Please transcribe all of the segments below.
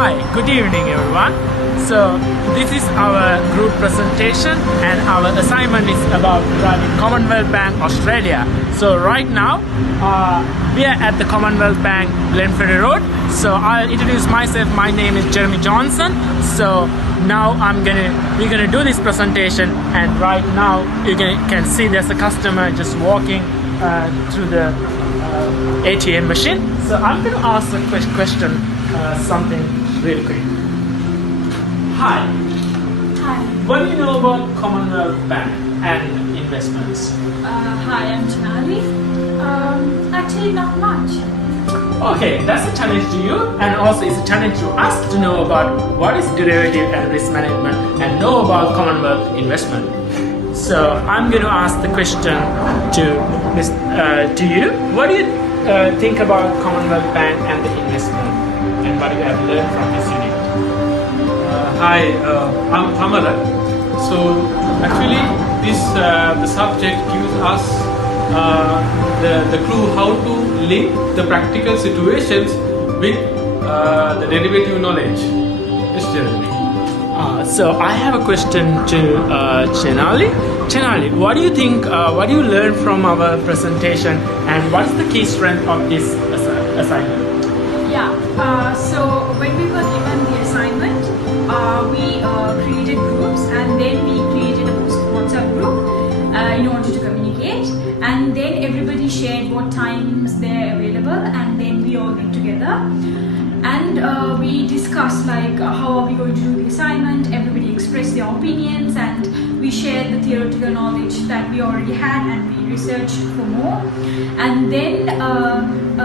Hi, good evening everyone. So this is our group presentation and our assignment is about driving Commonwealth Bank Australia. So right now we are at the Commonwealth Bank Glenferrie Road. So I'll introduce myself. My name is Jeremy Johnson. So now we're gonna do this presentation, and right now you can see there's a customer just walking through the ATM machine. So I'm going to ask a question, something really quick. Hi. Hi. What do you know about Commonwealth Bank and investments? Hi, I'm Janali. Actually, not much. Okay, that's a challenge to you, and also it's a challenge to us to know about what is derivative and risk management and know about Commonwealth investment. So I'm going to ask the question to you. What do you think about Commonwealth Bank and the investment, and what you have learned from this unit? Hi, I'm Thamara. So actually, the subject gives us the clue how to link the practical situations with the derivative knowledge. Yes, Jeremy. So I have a question to Chenali. Chenali, what do you think, what do you learn from our presentation, and what is the key strength of this assignment? Yeah, so when we were given the assignment, we created groups, and then we created a WhatsApp group in order to communicate, and then everybody shared what times they're available, and then we all get together. And we discussed like how are we going to do the assignment. Everybody expressed their opinions, and we shared the theoretical knowledge that we already had, and we researched for more. And then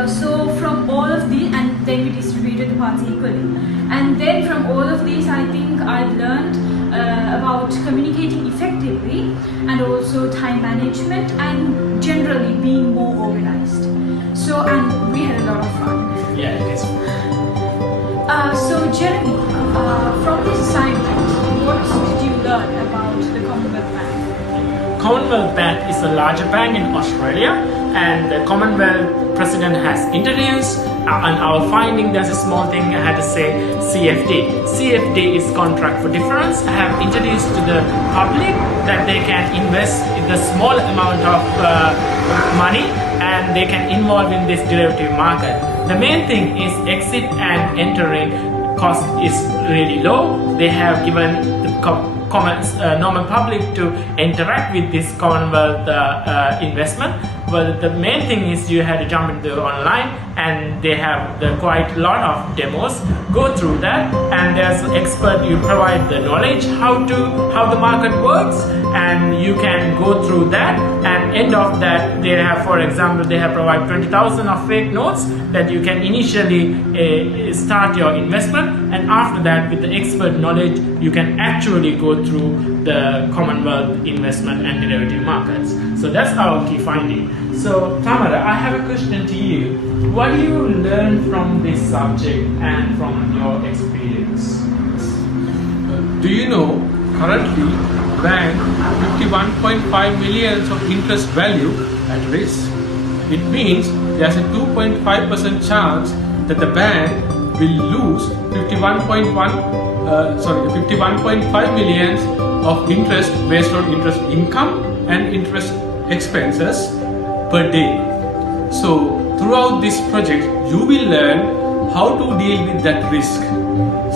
so from all of these, and then we distributed the parts equally. And then from all of these, I think I've learned about communicating effectively, and also time management, and generally being more organized. So, and we had a lot of fun. Yeah, it is. So Jeremy, from this assignment, what did you learn about the Commonwealth Bank? Commonwealth Bank is a larger bank in Australia, and the Commonwealth President has introduced, and our finding, there's a small thing I had to say, CFD. CFD is contract for difference. I have introduced to the public that they can invest in the small amount of money, and they can involve in this derivative market. The main thing is exit and entering cost is really low. They have given the normal public to interact with this Commonwealth investment. But the main thing is you had to jump into online, and they have quite a lot of demos. Go through that, and there's an expert. You provide the knowledge how the market works, and you can go through that. And end of that, they have, for example, they have provided 20,000 of fake notes that you can initially start your investment, and after that, with the expert knowledge, you can actually go through the Commonwealth investment and derivative markets. So that's our key finding. So Tamara, I have a question to you. What do you learn from this subject and from your experience? Do you know currently bank 51.5 million of interest value at risk? It means there's a 2.5% chance that the bank will lose 51.5 million of interest based on interest income and interest expenses per day. So throughout this project, you will learn how to deal with that risk.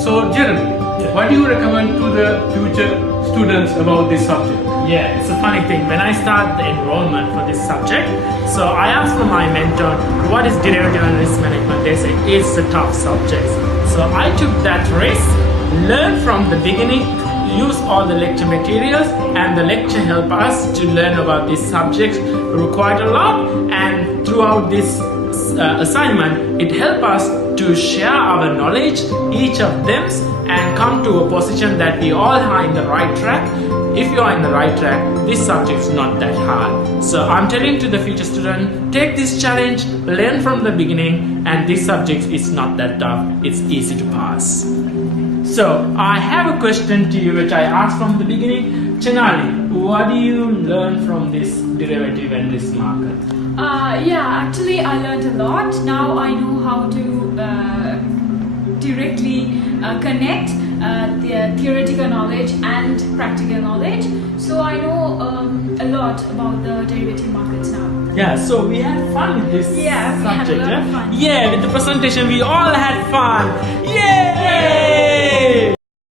So Jeremy, what do you recommend to the future students about this subject? Yeah, it's a funny thing. When I start the enrollment for this subject, so I asked for my mentor, what is derivative and risk management? They say it's a tough subject. So I took that risk, learned from the beginning, use all the lecture materials, and the lecture helped us to learn about this subject quite a lot. And throughout this assignment, it helped us to share our knowledge, each of them, and come to a position that we all are in the right track. If you are in the right track, this subject is not that hard. So I'm telling to the future student, take this challenge, learn from the beginning, and this subject is not that tough. It's easy to pass. So I have a question to you which I asked from the beginning. Chenali, what do you learn from this derivative and risk market? Yeah, actually I learned a lot. Now I know how to directly connect the theoretical knowledge and practical knowledge. So I know a lot about the derivative markets now. Yeah, so we had fun with this Yeah, we had a subject. lot of fun. Yeah, with the presentation we all had fun. Yay!